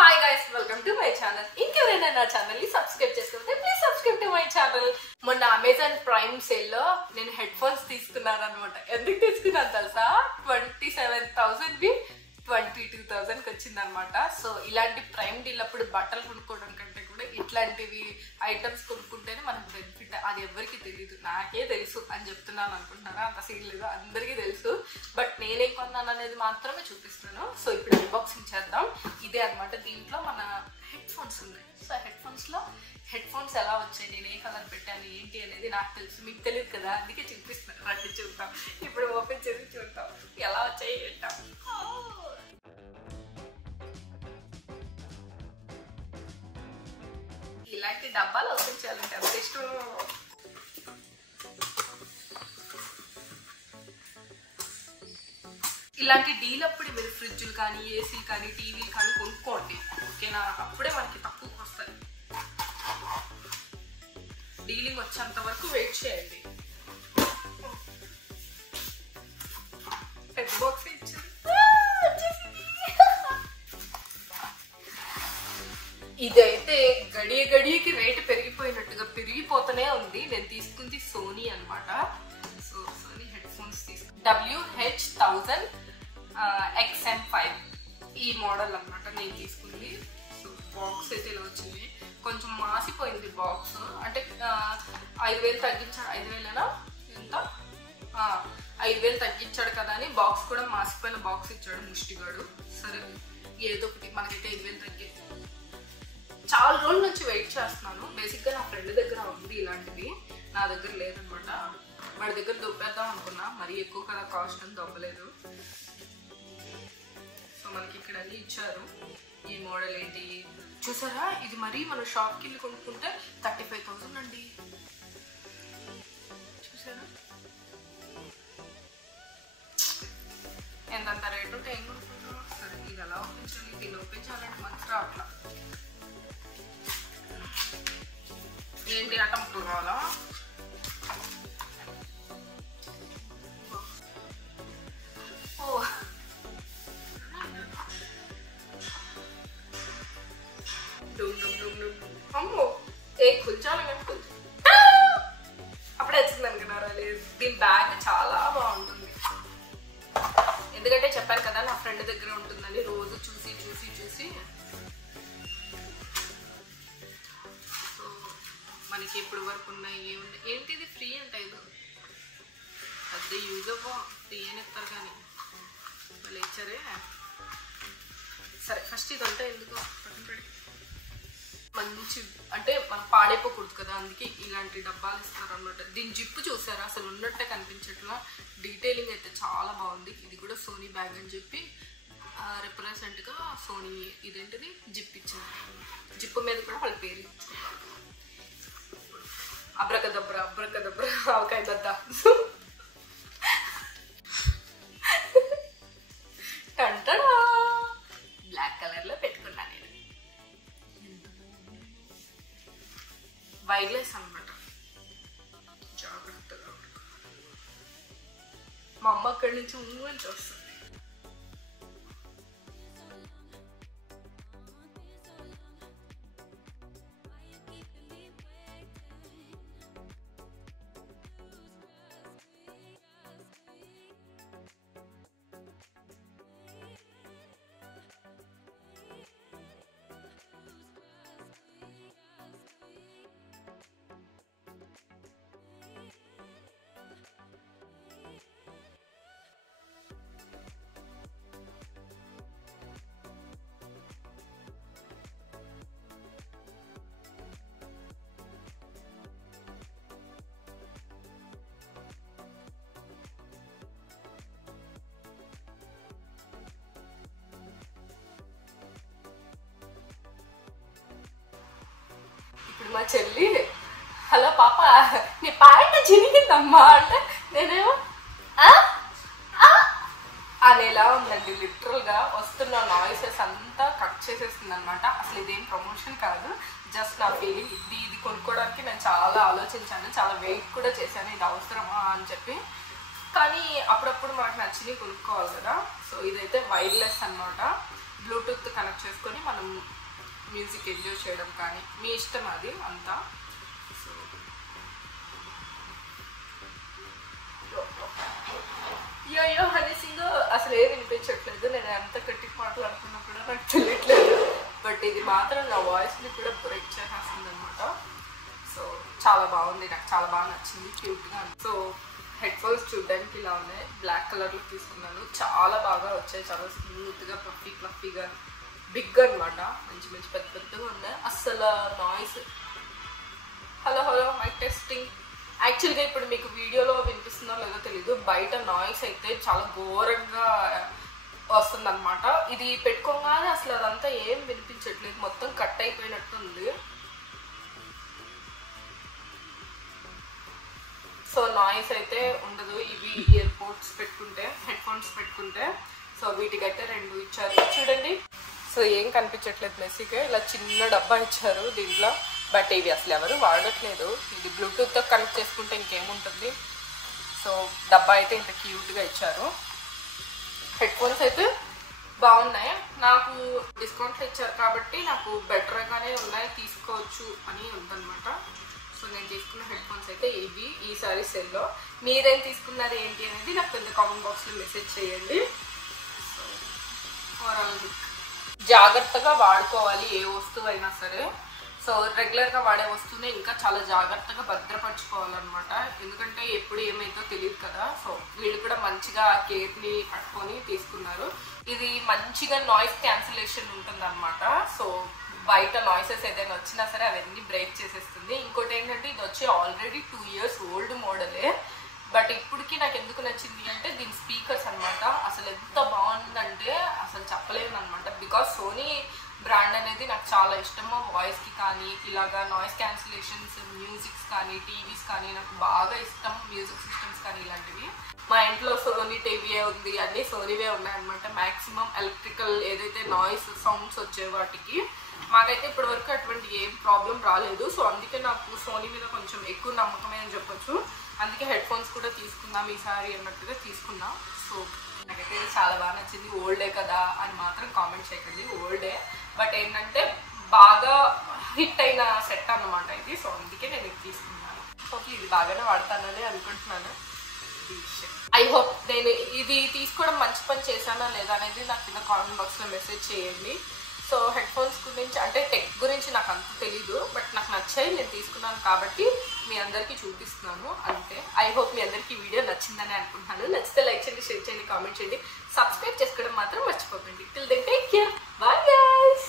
Hi guys, welcome to my channel. ఇంకెవరైనా నా channel ని సబ్స్క్రైబ్ చేసుకుంటే please subscribe to my channel. మొన్న అమెజాన్ ప్రైమ్ సేల్ లో నేను హెడ్ ఫోన్స్ తీసుకున్నాను అనమాట. ఎందుకు తీసుకున్నాను తెలుసా? 27,000 వి 22,000 కి వచ్చింది అనమాట. సో ఇలాంటి ప్రైమ్ డీల్ అప్పుడు బట్టలు కొనుక్కోవడం కంటే కూడా ఇట్లాంటివి ఐటమ్స్ కొనుక్కుంటేనే మనకు బెనిఫిట్. అది ఎవరికి తెలియదు, నాకే తెలుసు అని చెప్తున్నాను అనుకుంటున్నారా? అంత సీన్ లేదు, అందరికీ తెలుసు. బట్ నేనేం కొన్నాను అనేది మాత్రమే చూపిస్తాను. సో ఇప్పుడు అన్బాక్సింగ్ చేద్దాం. ఇదే అనమాట. దీంట్లో మన హెడ్ ఫోన్స్ ఉన్నాయి. సో హెడ్ ఫోన్స్ ఎలా వచ్చాయి, నేను ఏ కలర్ పెట్టాను ఏంటి అనేది నాకు తెలుసు, మీకు తెలియదు కదా, అందుకే చూపిస్తాను. రండి చూద్దాం. ఇప్పుడు ఓపెన్ చేసి చూద్దాం ఎలా వచ్చాయి ఏంటా. ఇలాంటి డబ్బాలు ఓపెన్ చేయాలంటే అంత ఇష్టం. ఇలాంటి డీల్ అప్పుడు మీరు ఫ్రిడ్జ్లు కానీ ఏసీలు కానీ టీవీలు కానీ కొనుక్కోండి, ఓకేనా? అప్పుడే మనకి తక్కువకి వస్తాయి. డీలింగ్ వచ్చేంత వరకు వెయిట్ చేయండి. హెడ్ బాక్స్ ఇచ్చింది. ఇదైతే గడియకి రేటు పెరిగిపోయినట్టుగా పెరిగిపోతూనే ఉంది. నేను తీసుకుంది సోనీ అనమాట. So Sony head phones WH-1000 XM5 ఈ మోడల్ అనమాట నేను తీసుకుంది. సో బాక్స్ అయితే ఇలా వచ్చింది. కొంచెం మాసిపోయింది బాక్స్, అంటే 5,000 తగ్గించాడు. 5,000 ఎంత 5,000 తగ్గించాడు కదా అని బాక్స్ కూడా మాసిపోయిన బాక్స్ ఇచ్చాడు ముష్టిగాడు. సరే ఏదో ఒకటి, మనకైతే 5,000 తగ్గి చాలా రోజుల నుంచి వెయిట్ చేస్తున్నాను. బేసిక్గా నా ఫ్రెండ్ దగ్గర ఉంది ఇలాంటిది, నా దగ్గర లేదనమాట. వాడి దగ్గర దొబ్బేద్దాం అనుకున్నా, మరీ ఎక్కువ కదా కాస్ట్ అని దొబ్బలేదు. సో మనకి ఇక్కడ అన్ని ఇచ్చారు. ఈ మోడల్ ఏంటి చూసారా? ఇది మరీ మనం షాప్కి వెళ్ళి కొనుక్కుంటే 35,000 అండి. చూసారా ఎంతంత రేటు ఉంటే ఏం కొనుక్కుంటాం? సరే ఇది ఎలా ఓపెన్ చేయాలి? దీన్ని ఓపెన్ చేయాలంటే మనసు రావట్లా. ఏంటి అటంపులు కావాలా? ఓ అమ్మో ఏ కొంచెం అప్పుడే వచ్చింది అనుకున్నారా? లేదు, దీని బ్యాగ్ చాలా బాగుంటుంది. ఎందుకంటే చెప్పాను కదా నా ఫ్రెండ్ దగ్గర ఉంటుందని, రోజు చూసి చూసి చూసి. సో మనకి ఎప్పటి వరకు ఉన్నాయి ఏమున్నాయి ఏంటిది ఫ్రీ అంట. ఇది పెద్ద యూజ్ అవ్వ, ఫ్రీ అని ఇస్తారు కానీ వాళ్ళు ఇచ్చారే. సరే ఫస్ట్ ఇదంతా ఎందుకు మంచి, అంటే మనం పాడైపోకూడదు కదా, అందుకే ఇలాంటి డబ్బాలు ఇస్తారు అన్నమాట. దీని జిప్పు చూసారా? అసలు ఉన్నట్టే కనిపించట్లా. డీటెయిలింగ్ అయితే చాలా బాగుంది. ఇది కూడా సోనీ బ్యాగ్ అని చెప్పి రిప్రజెంట్గా సోనీ ఇదేంటిది జిప్ ఇచ్చింది. జిప్పు మీద కూడా వాళ్ళ పేరు ఇచ్చారు. అబ్రకదబ్రా ఆవకాయ బద్ద. టంటడా బ్లాక్ కలర్ లో పెట్టుకున్నా నేను. వైర్లెస్ అనమాట, జాగ్రత్తగా. మా అమ్మ అక్కడి నుంచి నుంచి వస్తుంది. ఇప్పుడు మా చెల్లి హలో పాప నీ ప్యాంట్ చిరిగిందమ్మా అంటే నేనేమో అనేలా ఉందండి. లిటరల్ గా వస్తున్న నాయిసెస్ అంతా కట్ చేసేస్తుంది అనమాట. అసలు ఇదేం ప్రమోషన్ కాదు, జస్ట్ నా ఫీలింగ్. ఇది కొనుక్కోవడానికి నేను చాలా ఆలోచించాను, చాలా వెయిట్ కూడా చేశాను ఇది అవసరమా అని చెప్పి. కానీ అప్పుడప్పుడు మనకు నచ్చినవి కొనుక్కోవాలి కదా. సో ఇదైతే వైర్లెస్ అనమాట. బ్లూటూత్ కనెక్ట్ చేసుకొని మనం మ్యూజిక్ ఎంజాయ్ చేయడం కానీ మీ ఇష్టం అది అంతా. సో యో హనీ సింగ్ అసలు ఏం వినిపించట్లేదు. నేను ఎంత గట్టిగా మాట్లాడుతున్నా కూడా నాకు తెలియట్లేదు. బట్ ఇది మాత్రం నా వాయిస్ని కూడా బ్రేక్ చేసేస్తుంది అనమాట. సో చాలా బాగుంది, నాకు చాలా బాగా నచ్చింది, క్యూట్గా. సో హెడ్ ఫోన్స్ చూడడానికి ఇలా ఉన్నాయి, బ్లాక్ కలర్లో తీసుకున్నాను. చాలా బాగా వచ్చాయి, చాలా స్మూత్గా ఫ్లఫీగా బిగ్ అనమాట. మంచి మంచి పెద్ద పెద్దగా ఉన్నాయి. అస్సలు నాయిస్ హలో మైక్ టెస్టింగ్. యాక్చువల్గా ఇప్పుడు మీకు వీడియోలో వినిపిస్తుందో లేదో తెలీదు, బయట నాయిస్ అయితే చాలా ఘోరంగా వస్తుందన్నమాట. ఇది పెట్టుకోగానే అసలు అదంతా ఏం వినిపించట్లేదు, మొత్తం కట్ అయిపోయినట్టుంది. సో నాయిస్ అయితే ఉండదు ఇవి ఇయర్ పోడ్స్ పెట్టుకుంటే, హెడ్ ఫోన్స్ పెట్టుకుంటే. సో వీటికైతే 2 ఇచ్చారు చూడండి. సో ఏం కనిపించట్లేదు మెస్సీగా, ఇలా చిన్న డబ్బా ఇచ్చారు దీంట్లో. బట్ ఇవి అసలు ఎవరు వాడట్లేదు. ఇది బ్లూటూత్తో కనెక్ట్ చేసుకుంటే ఇంకేముంటుంది. సో డబ్బా అయితే ఇంత క్యూట్గా ఇచ్చారు. హెడ్ ఫోన్స్ అయితే బాగున్నాయి. నాకు డిస్కౌంట్లో ఇచ్చారు కాబట్టి నాకు బెటర్గానే ఉన్నాయి, తీసుకోవచ్చు అని ఉందన్నమాట. సో నేను తీసుకున్న హెడ్ ఫోన్స్ అయితే ఇవి ఈసారి సెల్లో. మీరేం తీసుకున్నారు ఏంటి అనేది నాకు కింద కామెంట్ బాక్స్లో మెసేజ్ చేయండి. సో ఓవరాల్ లుక్ జాగ్రత్తగా వాడుకోవాలి ఏ వస్తువు అయినా సరే. సో రెగ్యులర్గా వాడే వస్తువునే ఇంకా చాలా జాగ్రత్తగా భద్రపరచుకోవాలన్నమాట. ఎందుకంటే ఎప్పుడు ఏమైతే తెలియదు కదా. సో వీళ్ళు కూడా మంచిగా కేర్ని పట్టుకొని తీసుకున్నారు. ఇది మంచిగా నాయిస్ క్యాన్సిలేషన్ ఉంటుంది అనమాట. సో బయట నాయిసెస్ ఏదైనా వచ్చినా సరే అవన్నీ బ్రేక్ చేసేస్తుంది. ఇంకోటి ఏంటంటే ఇది వచ్చి ఆల్రెడీ 2 years ఓల్డ్ మోడలే. బట్ ఇప్పటికీ నాకు ఎందుకు నచ్చింది అంటే దీని స్పీకర్స్ అనమాట. అసలు ఎంత బాగుందంటే అసలు చెప్పలేను అనమాట. బికాస్ సోనీ బ్రాండ్ అనేది నాకు చాలా ఇష్టము. వాయిస్కి కానీ ఇలాగా నాయిస్ క్యాన్సిలేషన్స్, మ్యూజిక్స్ కానీ, టీవీస్ కానీ నాకు బాగా ఇష్టం. మ్యూజిక్ సిస్టమ్స్ కానీ ఇలాంటివి. మా ఇంట్లో సోనీ టీవీయే ఉంది, అన్నీ సోనీవే ఉన్నాయన్నమాట. మ్యాక్సిమం ఎలక్ట్రికల్ ఏదైతే నాయిస్ సౌండ్స్ వచ్చే వాటికి మాకైతే ఇప్పటి వరకు అటువంటి ఏం ప్రాబ్లం రాలేదు. సో అందుకే నాకు సోనీ మీద కొంచెం ఎక్కువ నమ్మకమే అని చెప్పొచ్చు. అందుకే హెడ్ ఫోన్స్ కూడా తీసుకుందాం ఈసారి అన్నట్టుగా తీసుకున్నా. సో నాకైతే చాలా బాగా నచ్చింది. ఓల్డే కదా అని మాత్రం కామెంట్ చేయకండి, ఓల్డే. బట్ ఏంటంటే బాగా హిట్ అయిన సెట్ అన్నమాట ఇది. సో అందుకే నేను ఇది తీసుకున్నాను. ఓకే ఇది బాగానే వాడతానని అనుకుంటున్నాను. ఐ హోప్ నేను ఇది తీసుకోవడం మంచి పని చేశానా లేదా అనేది నాకు కింద కామెంట్ బాక్స్లో మెసేజ్ చేయండి. సో హెడ్ ఫోన్స్ గురించి అంటే టెక్ గురించి నాకు అంత తెలీదు. బట్ నాకు నచ్చాయి, నేను తీసుకున్నాను కాబట్టి మీ అందరికీ చూపిస్తున్నాను అంతే. ఐ హోప్ మీ అందరికీ ఈ వీడియో నచ్చిందని అనుకుంటున్నాను. నచ్చితే లైక్ చేయండి, షేర్ చేయండి, కామెంట్ చేయండి, సబ్స్క్రైబ్ చేసుకోవడం మాత్రం మర్చిపోకండి. Till then take care, bye guys.